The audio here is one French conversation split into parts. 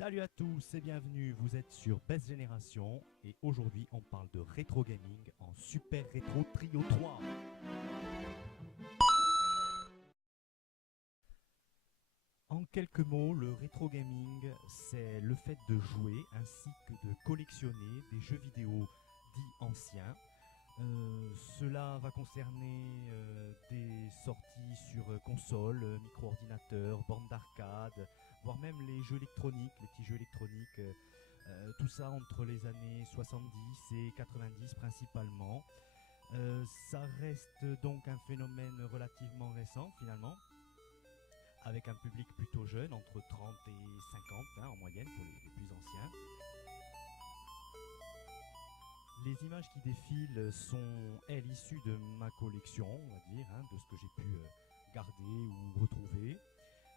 Salut à tous et bienvenue, vous êtes sur Best Génération et aujourd'hui on parle de rétro gaming en Super Rétro Trio 3. En quelques mots, le rétro gaming, c'est le fait de jouer ainsi que de collectionner des jeux vidéo dits anciens. Cela va concerner des sorties sur console, micro-ordinateur, borne d'arcade, voire même les jeux électroniques, les petits jeux électroniques, tout ça entre les années 70 et 90 principalement. Ça reste donc un phénomène relativement récent finalement, avec un public plutôt jeune, entre 30 et 50 en moyenne pour les plus anciens. Les images qui défilent sont, elles, issues de ma collection, on va dire, de ce que j'ai pu garder ou retrouver.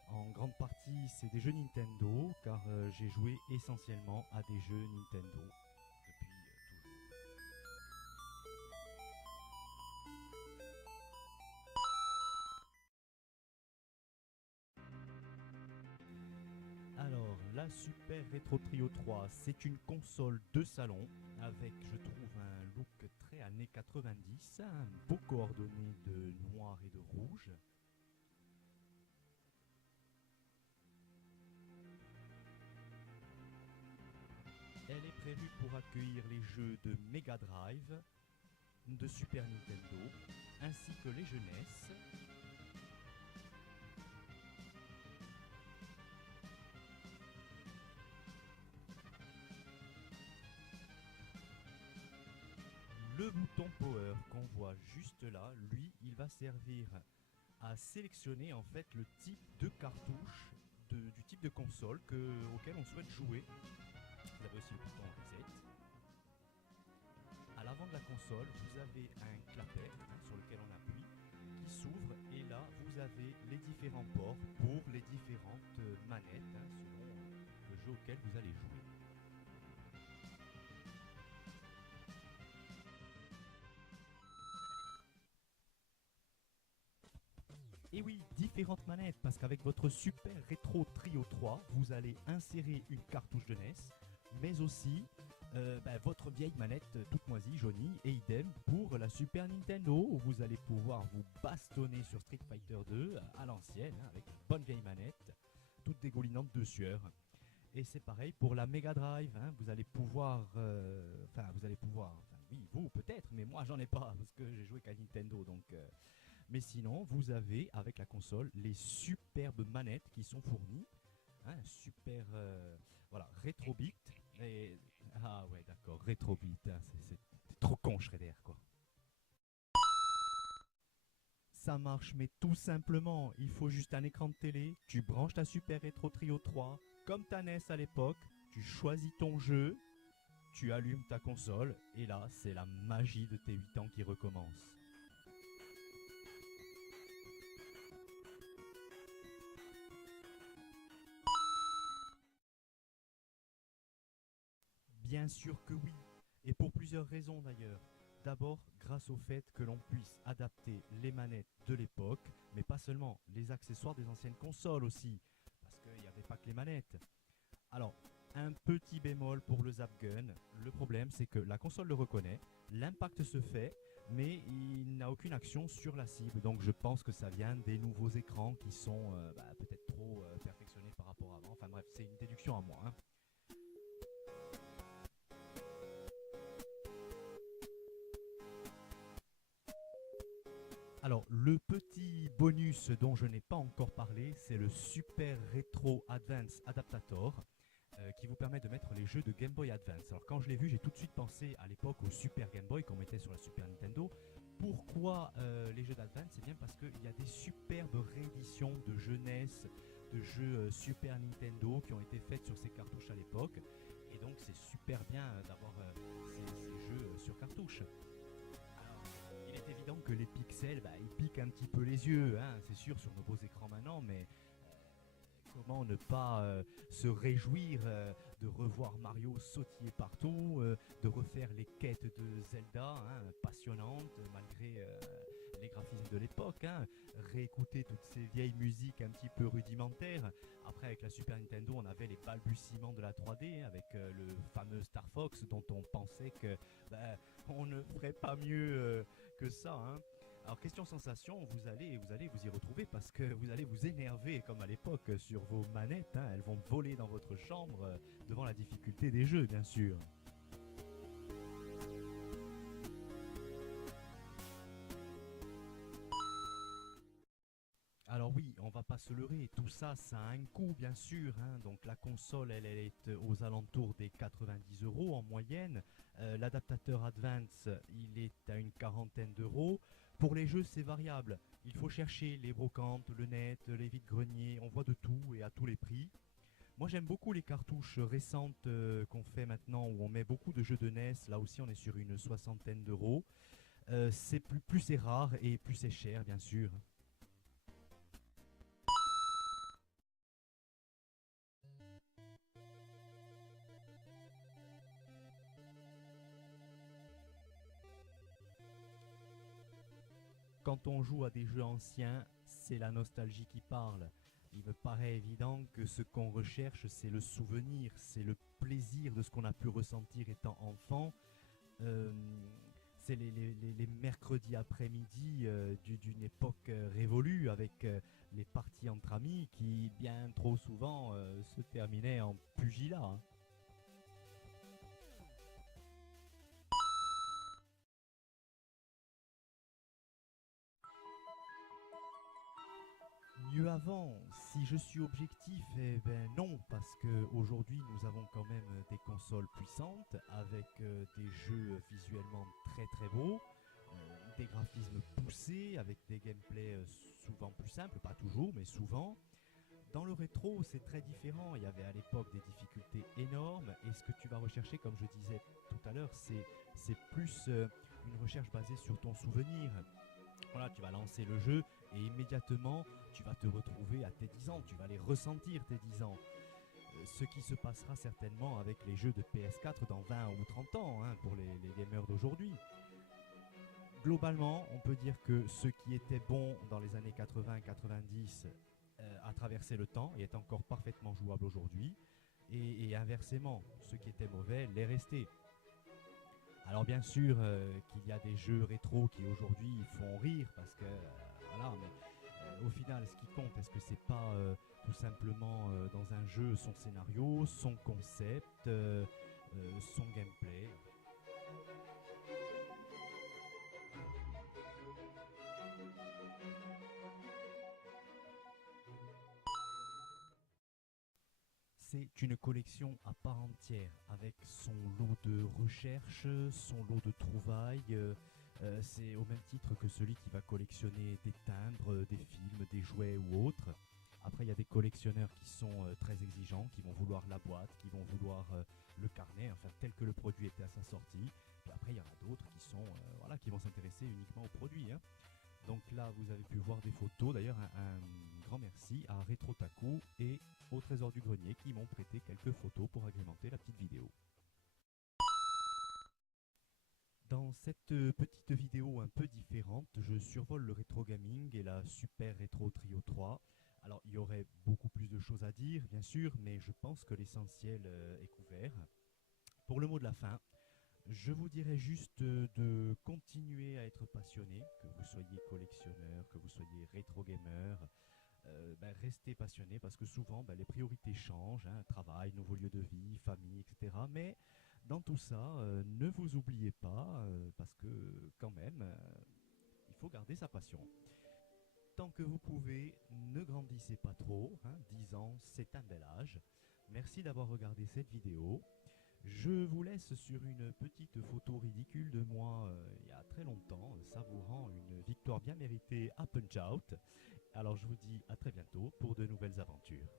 En grande partie, c'est des jeux Nintendo, car j'ai joué essentiellement à des jeux Nintendo depuis toujours. Alors, la Super Retro Trio 3, c'est une console de salon avec, je trouve, un look très années 90, beau coordonné de noir et de rouge. Elle est prévue pour accueillir les jeux de Mega Drive, de Super Nintendo, ainsi que les jeux NES. Le bouton Power qu'on voit juste là, lui, il va servir à sélectionner en fait le type de cartouche du type de console auquel on souhaite jouer. Vous avez aussi le bouton Reset. À l'avant de la console, vous avez un clapet sur lequel on appuie qui s'ouvre et là vous avez les différents ports pour les différentes manettes selon le jeu auquel vous allez jouer. Et oui, différentes manettes, parce qu'avec votre Super Retro Trio 3, vous allez insérer une cartouche de NES, mais aussi votre vieille manette toute moisie, jaunie, et idem pour la Super Nintendo, où vous allez pouvoir vous bastonner sur Street Fighter 2 à l'ancienne, avec une bonne vieille manette, toute dégoulinante de sueur. Et c'est pareil pour la Mega Drive, vous allez pouvoir, oui, vous peut-être, mais moi j'en ai pas, parce que j'ai joué qu'à Nintendo, donc... Mais sinon, vous avez avec la console les superbes manettes qui sont fournies. Super, voilà, Retrobit. Ah ouais, d'accord, Retrobit. C'est trop con, Shredder, quoi. Ça marche, mais tout simplement, il faut juste un écran de télé. Tu branches ta Super Retro Trio 3, comme ta NES à l'époque. Tu choisis ton jeu, tu allumes ta console, et là, c'est la magie de tes 8 ans qui recommence. Bien sûr que oui, et pour plusieurs raisons d'ailleurs. D'abord, grâce au fait que l'on puisse adapter les manettes de l'époque, mais pas seulement, les accessoires des anciennes consoles aussi, parce qu'il n'y avait pas que les manettes. Alors, un petit bémol pour le Zap Gun, le problème c'est que la console le reconnaît, l'impact se fait, mais il n'a aucune action sur la cible, donc je pense que ça vient des nouveaux écrans qui sont peut-être trop perfectionnés par rapport à avant. Enfin bref, c'est une déduction à moi. Alors, le petit bonus dont je n'ai pas encore parlé, c'est le Super Retro Advance Adaptator qui vous permet de mettre les jeux de Game Boy Advance. Alors, quand je l'ai vu, j'ai tout de suite pensé à l'époque au Super Game Boy qu'on mettait sur la Super Nintendo. Pourquoi les jeux d'Advance? C'est bien parce qu'il y a des superbes rééditions de jeunesse, de jeux Super Nintendo qui ont été faites sur ces cartouches à l'époque. Et donc, c'est super bien d'avoir ces jeux sur cartouche. Il est évident que les pixels, ils piquent un petit peu les yeux, c'est sûr, sur nos beaux écrans maintenant, mais comment ne pas se réjouir de revoir Mario sautiller partout, de refaire les quêtes de Zelda, passionnantes, malgré les graphismes de l'époque, hein, réécouter toutes ces vieilles musiques un petit peu rudimentaires. Après, avec la Super Nintendo, on avait les balbutiements de la 3D, hein, avec le fameux Star Fox dont on pensait que on ne ferait pas mieux que ça, hein. Alors question sensation, vous allez vous y retrouver parce que vous allez vous énerver comme à l'époque sur vos manettes, hein. Elles vont voler dans votre chambre devant la difficulté des jeux, bien sûr. Alors oui, on va pas se leurrer, tout ça, ça a un coût bien sûr, hein. Donc la console, elle est aux alentours des 90 euros en moyenne. L'adaptateur Advance, il est à une quarantaine d'euros. Pour les jeux, c'est variable. Il faut chercher les brocantes, le net, les vides-greniers, on voit de tout et à tous les prix. Moi j'aime beaucoup les cartouches récentes qu'on fait maintenant où on met beaucoup de jeux de NES. Là aussi on est sur une soixantaine d'euros. C'est plus c'est rare et plus c'est cher bien sûr. Quand on joue à des jeux anciens, c'est la nostalgie qui parle. Il me paraît évident que ce qu'on recherche, c'est le souvenir, c'est le plaisir de ce qu'on a pu ressentir étant enfant. Euh, c'est les mercredis après-midi d'une époque révolue avec les parties entre amis qui, bien trop souvent, se terminaient en pugilat, hein. Mieux avant, si je suis objectif, eh ben non, parce que aujourd'hui nous avons quand même des consoles puissantes avec des jeux visuellement très très beaux, des graphismes poussés avec des gameplays souvent plus simples, pas toujours, mais souvent. Dans le rétro, c'est très différent. Il y avait à l'époque des difficultés énormes et ce que tu vas rechercher, comme je disais tout à l'heure, c'est plus une recherche basée sur ton souvenir. Voilà, tu vas lancer le jeu et immédiatement tu vas te retrouver à tes 10 ans, tu vas les ressentir tes 10 ans. Ce qui se passera certainement avec les jeux de PS4 dans 20 ou 30 ans, hein, pour les gamers d'aujourd'hui. Globalement, on peut dire que ce qui était bon dans les années 80-90 a traversé le temps et est encore parfaitement jouable aujourd'hui. Et inversement, ce qui était mauvais l'est resté. Alors bien sûr qu'il y a des jeux rétro qui aujourd'hui font rire parce que voilà, mais au final, ce qui compte, est-ce que c'est pas tout simplement dans un jeu son scénario, son concept, son gameplay. C'est une collection à part entière avec son lot de recherches, son lot de trouvailles. C'est au même titre que celui qui va collectionner des timbres, des films, des jouets ou autres. Après, il y a des collectionneurs qui sont très exigeants, qui vont vouloir la boîte, qui vont vouloir le carnet, enfin tel que le produit était à sa sortie. Puis après, il y en a d'autres qui sont voilà, qui vont s'intéresser uniquement au produit, hein. Donc là, vous avez pu voir des photos. D'ailleurs, un grand merci à RetroTaku et au Trésor du Grenier qui m'ont prêté quelques photos pour agrémenter la petite vidéo. Dans cette petite vidéo un peu différente, je survole le rétro gaming et la Super Retro Trio 3. Alors, il y aurait beaucoup plus de choses à dire, bien sûr, mais je pense que l'essentiel est couvert. Pour le mot de la fin, je vous dirais juste de continuer à être passionné, que vous soyez collectionneur, que vous soyez rétro gamer, restez passionné parce que souvent les priorités changent, hein, travail, nouveau lieu de vie, famille, etc. Mais dans tout ça, ne vous oubliez pas parce que quand même, il faut garder sa passion. Tant que vous pouvez, ne grandissez pas trop, hein, 10 ans c'est un bel âge. Merci d'avoir regardé cette vidéo. Je vous laisse sur une petite photo ridicule de moi il y a très longtemps, savourant une victoire bien méritée à Punch Out. Alors je vous dis à très bientôt pour de nouvelles aventures.